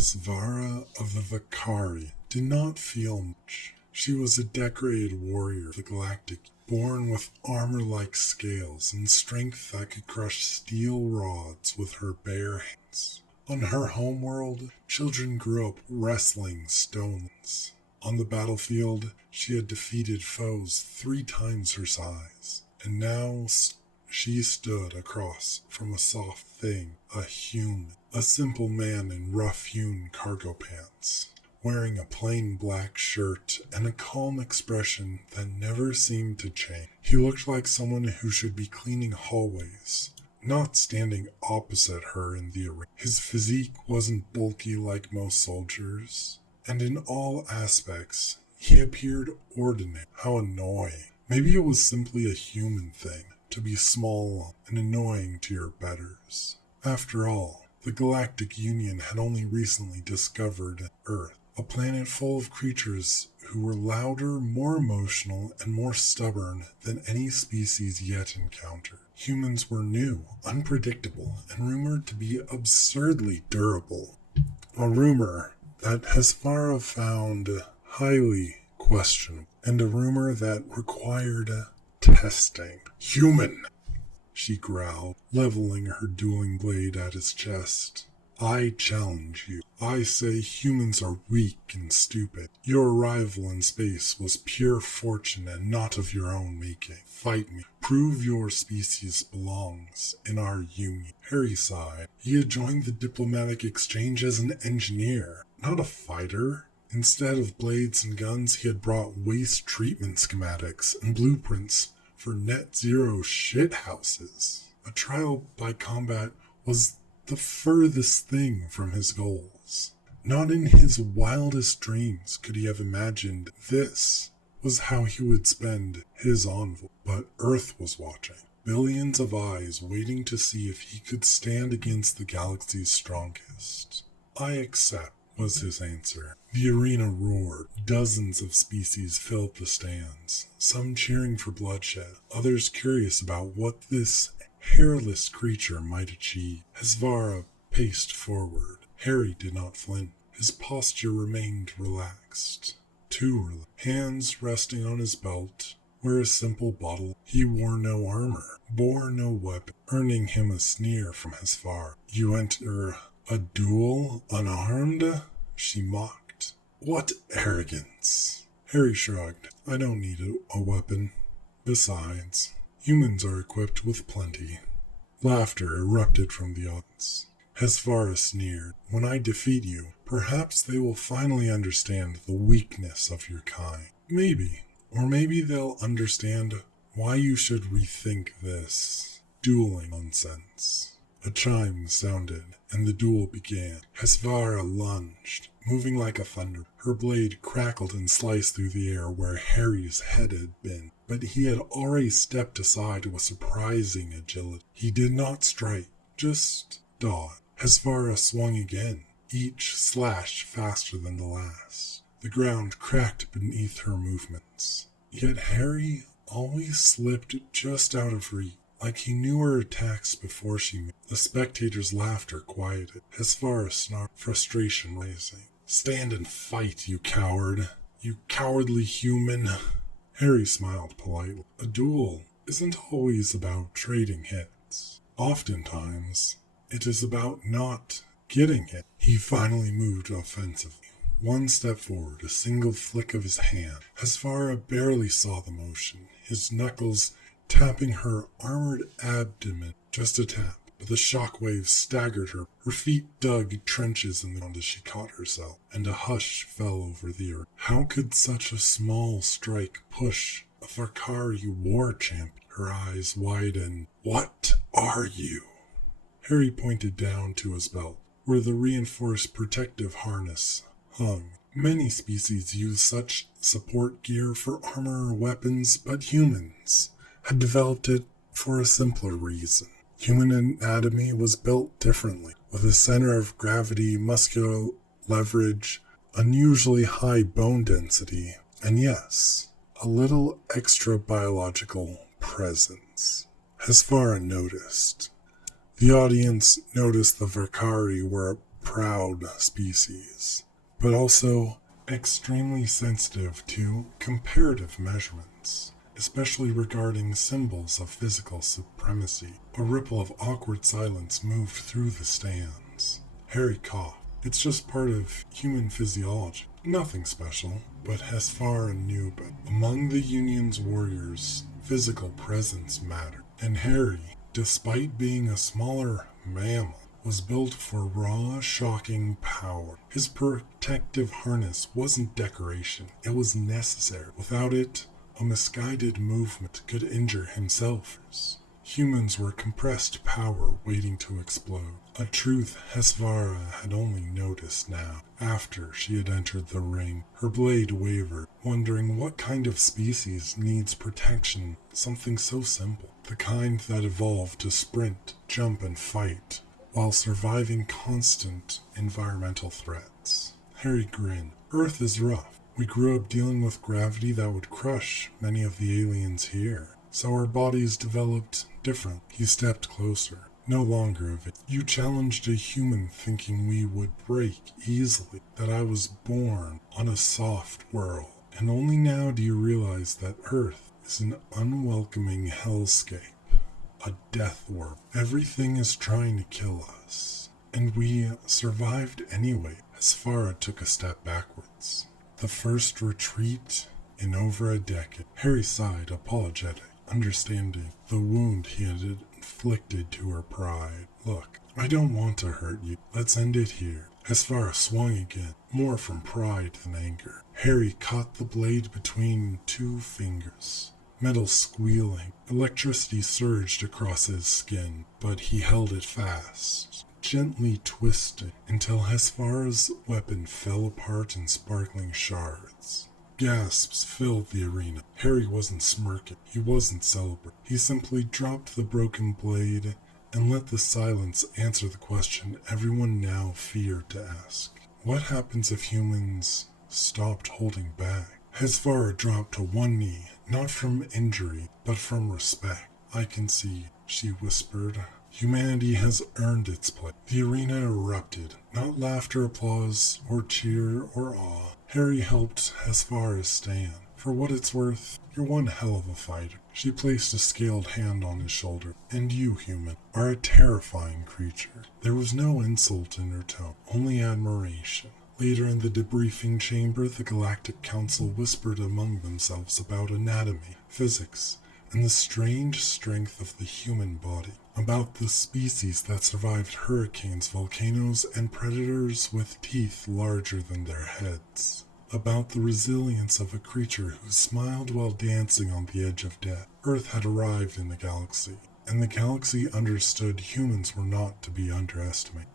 Hesvara of the Vakari did not feel much. She was a decorated warrior of the galactic, born with armor-like scales and strength that could crush steel rods with her bare hands. On her homeworld, children grew up wrestling stones. On the battlefield, she had defeated foes 3 times her size, and now she stood across from a soft thing, a human, a simple man in rough-hewn cargo pants, wearing a plain black shirt and a calm expression that never seemed to change. He looked like someone who should be cleaning hallways, not standing opposite her in the arena. His physique wasn't bulky like most soldiers, and in all aspects, he appeared ordinary. How annoying. Maybe it was simply a human thing to be small and annoying to your betters. After all, the Galactic Union had only recently discovered Earth, a planet full of creatures who were louder, more emotional, and more stubborn than any species yet encountered. Humans were new, unpredictable, and rumored to be absurdly durable. A rumor that Hesvara found highly questionable, and a rumor that required testing. Human, she growled, leveling her dueling blade at his chest. I challenge you. I say humans are weak and stupid. Your arrival in space was pure fortune and not of your own making. Fight me. Prove your species belongs in our union. Harry sighed. He had joined the diplomatic exchange as an engineer, not a fighter. Instead of blades and guns, he had brought waste treatment schematics and blueprints for net zero shithouses. A trial by combat was the furthest thing from his goals. Not in his wildest dreams could he have imagined this was how he would spend his envoy. But Earth was watching. Billions of eyes waiting to see if he could stand against the galaxy's strongest. I accept, was his answer. The arena roared. Dozens of species filled the stands, some cheering for bloodshed, others curious about what this hairless creature might achieve. Hesvara paced forward. Harry did not flinch. His posture remained relaxed. Too relaxed. Hands resting on his belt were a simple bottle. He wore no armor, bore no weapon, earning him a sneer from Hesvara. You enter a duel unarmed? She mocked. What arrogance. Harry shrugged. I don't need a weapon. Besides, humans are equipped with plenty. Laughter erupted from the audience. Hesvara sneered. When I defeat you, perhaps they will finally understand the weakness of your kind. Maybe. Or maybe they'll understand why you should rethink this dueling nonsense. A chime sounded, and the duel began. Hesvara lunged, moving like a thunder. Her blade crackled and sliced through the air where Harry's head had been, but he had already stepped aside with surprising agility. He did not strike, just dodge. Hesvara swung again, each slash faster than the last. The ground cracked beneath her movements. Yet Harry always slipped just out of reach, like he knew her attacks before she moved. The spectators' laughter quieted. Hesvara snarled, frustration rising. Stand and fight, you coward. You cowardly human. Harry smiled politely. A duel isn't always about trading hits. Oftentimes, it is about not getting hit. He finally moved offensively. One step forward, a single flick of his hand. Hesvara barely saw the motion, his knuckles tapping her armored abdomen. Just a tap, but the shockwaves staggered her. Her feet dug trenches in the ground as she caught herself, and a hush fell over the earth. How could such a small strike push a Vakari war champion? Her eyes widened. What are you? Harry pointed down to his belt, where the reinforced protective harness hung. Many species use such support gear for armor or weapons, but humans had developed it for a simpler reason. Human anatomy was built differently, with a center of gravity, muscular leverage, unusually high bone density, and yes, a little extra biological presence. Hesvara noticed. The audience noticed the Vakari were proud species, but also extremely sensitive to comparative measurements, especially regarding symbols of physical supremacy. A ripple of awkward silence moved through the stands. Harry coughed. It's just part of human physiology. Nothing special, but Hesfara knew better. Among the Union's warriors, physical presence mattered, and Harry, despite being a smaller mammal, was built for raw, shocking power. His protective harness wasn't decoration, it was necessary. Without it, a misguided movement could injure himself. Humans were compressed power waiting to explode. A truth Hesvara had only noticed now, after she had entered the ring. Her blade wavered, wondering what kind of species needs protection, something so simple. The kind that evolved to sprint, jump, and fight, while surviving constant environmental threats. Harry grinned. Earth is rough. We grew up dealing with gravity that would crush many of the aliens here. So our bodies developed different. He stepped closer. No longer of it. You challenged a human thinking we would break easily, that I was born on a soft world. And only now do you realize that Earth is an unwelcoming hellscape. A death world. Everything is trying to kill us. And we survived anyway. Hesfara took a step backwards. The first retreat in over a decade. Harry sighed, apologetic, understanding the wound he had inflicted to her pride. Look, I don't want to hurt you. Let's end it here. Hesfara swung again, more from pride than anger. Harry caught the blade between two fingers. Metal squealing, electricity surged across his skin, but he held it fast, gently twisting until Hesfara's weapon fell apart in sparkling shards. Gasps filled the arena. Harry wasn't smirking. He wasn't celebrating. He simply dropped the broken blade and let the silence answer the question everyone now feared to ask. What happens if humans stopped holding back? Hesfara dropped to one knee, not from injury, but from respect. I can see, she whispered. Humanity has earned its place. The arena erupted. Not laughter, applause, or cheer, or awe. Harry helped Hesfara stand. For what it's worth, you're one hell of a fighter. She placed a scaled hand on his shoulder. And you, human, are a terrifying creature. There was no insult in her tone, only admiration. Later in the debriefing chamber, the Galactic Council whispered among themselves about anatomy, physics, and the strange strength of the human body. About the species that survived hurricanes, volcanoes, and predators with teeth larger than their heads. About the resilience of a creature who smiled while dancing on the edge of death. Earth had arrived in the galaxy, and the galaxy understood humans were not to be underestimated.